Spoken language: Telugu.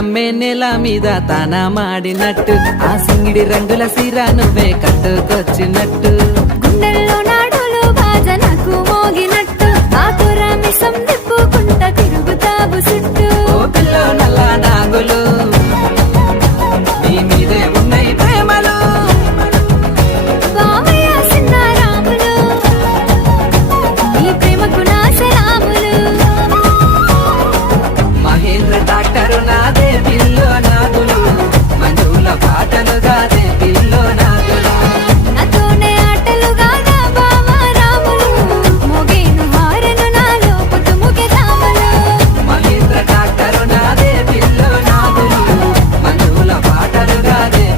నీలమ్మే నెల మీద తాన మాడినట్టు ఆ సింగిడి రంగుల సీర నువ్వే కట్టుకొచ్చినట్టు గుండెల్లో నాడులు బాజనకు మోగినట్టు ఆతుర మిసం తిప్పుకుంట తిరుగుతావు చుట్టూ ఓ పిల్లో నల్ల నాగులు